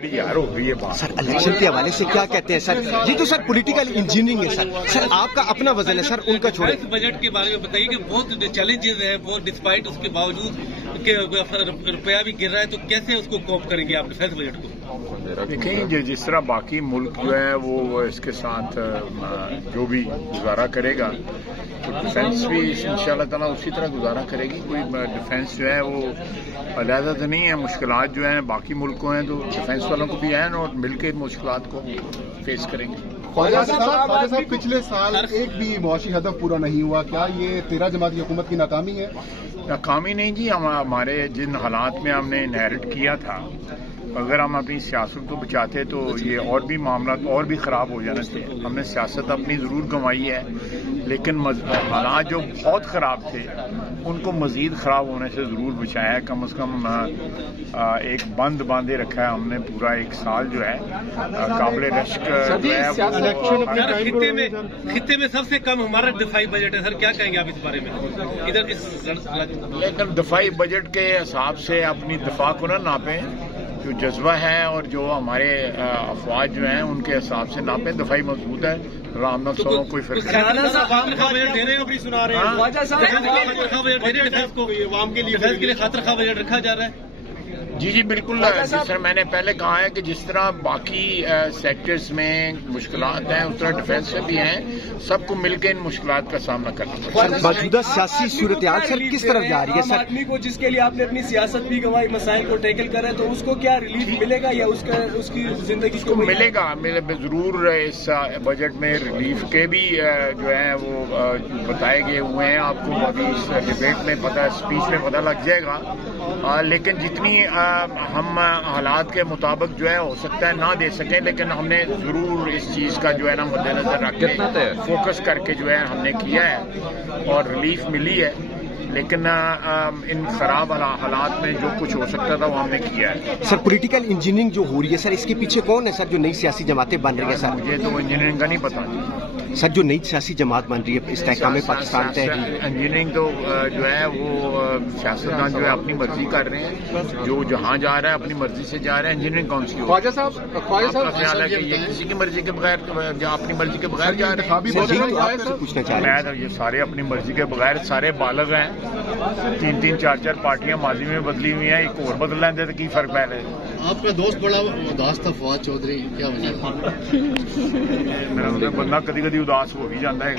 यार हो गई है बात। सर इलेक्शन के हवाले से क्या कहते हैं सर? ये तो सर पॉलिटिकल इंजीनियरिंग है सर। सर आपका अपना वजन है सर, उनका छोड़े। बजट के बारे में बताइए कि बहुत चैलेंजेस है, बहुत डिस्पाइट उसके बावजूद कि रुपया भी गिर रहा है, तो कैसे उसको कोप करेंगे आप डिफेंस बजट को? देखिए, जिस तरह बाकी मुल्क जो है वो इसके साथ जो भी गुजारा करेगा तो डिफेंस भी इंशाल्लाह ताला उसी तरह गुजारा करेगी। कोई डिफेंस जो है वो अलहदा तो नहीं है। मुश्किलात जो हैं बाकी मुल्कों हैं तो डिफेंस वालों को भी हैं और मिलकर मुश्किलात को फेस करेंगे। ख्वाजा साहब, पिछले साल एक भी मुआशी हदफ पूरा नहीं हुआ, क्या ये 13 जमाती हुकूमत की नाकामी है? नाकामी नहीं जी, हमारे जिन हालात में हमने इनहेरिट किया था, अगर हम अपनी सियासत को बचाते तो ये और भी मामला और भी खराब हो जाना चाहिए। हमने सियासत अपनी जरूर गंवाई है, लेकिन हालात जो बहुत खराब थे उनको मजीद खराब होने से जरूर बचाया है। कम से कम एक बंद बांधे रखा है हमने पूरा एक साल जो है काबिल रश्क जो है। खित्ते में सबसे कम हमारा दिफाई बजट है सर, क्या कहेंगे आप इस बारे में? इधर लेकिन दिफाई बजट के हिसाब से अपनी दिफा को न नापें, जो जज्बा है और जो हमारे अफवाज जो हैं उनके हिसाब से नापें। दफाई मजबूत है, रामनाथ सोलों कोई फर्क नहीं। डिफेंस के लिए खातिर खा बजट रखा जा रहा है। जी बिल्कुल। जिस तरह मैंने पहले कहा है कि जिस तरह बाकी सेक्टर्स में मुश्किलात हैं उस तरह डिफेंस से भी हैं। सबको मिलकर इन मुश्किलात का सामना करना पड़ेगा। मौजूदा सियासी सूरत हाल सर किस तरफ जा रही है सर? आदमी को जिसके लिए आपने अपनी सियासत भी गंवाई, मसाइल को टैकल करें, तो उसको क्या रिलीफ मिलेगा या उसकी जिंदगी को मिलेगा? जरूर इस बजट में रिलीफ के भी जो है वो बताए गए हुए हैं। आपको अभी इस डिबेट में पता, स्पीच में पता लग जाएगा। लेकिन जितनी हम हालात के मुताबिक जो है हो सकता है ना दे सकें, लेकिन हमने जरूर इस चीज का जो है ना मद्देनजर रख के फोकस करके जो है हमने किया है और रिलीफ मिली है। लेकिन इन खराब हालात में जो कुछ हो सकता था वो हमने किया है। सर पॉलिटिकल इंजीनियरिंग जो हो रही है सर, इसके पीछे कौन है सर जो नई सियासी जमातें बन रही है सर? मुझे तो इंजीनियरिंग का नहीं पता सर। जो नई सियासी जमात बन रही है इस्तेहकाम में पाकिस्तान तहरीक, इंजीनियरिंग तो जो है वो सियासतदान जो है अपनी मर्जी कर रहे हैं। जो जहाँ जा रहा है अपनी मर्जी से जा रहे हैं। इंजीनियरिंग कौन सी हो? ख्वाजा साहब ख्याल है कि ये किसी की मर्जी के बगैर, अपनी मर्जी के बगैर जा रहे हैं। पूछना चाह रहे हैं ये सारे अपनी मर्जी के बगैर सारे बालग हैं। 3-3, 4-4 पार्टियां माजी में बदली हुई हैं, एक और बदल लेंगे तो की फर्क पहले। आपका दोस्त बड़ा उदास था फवाद चौधरी, क्या वजह? मेरा बंदा कदी उदास हो भी जाता है।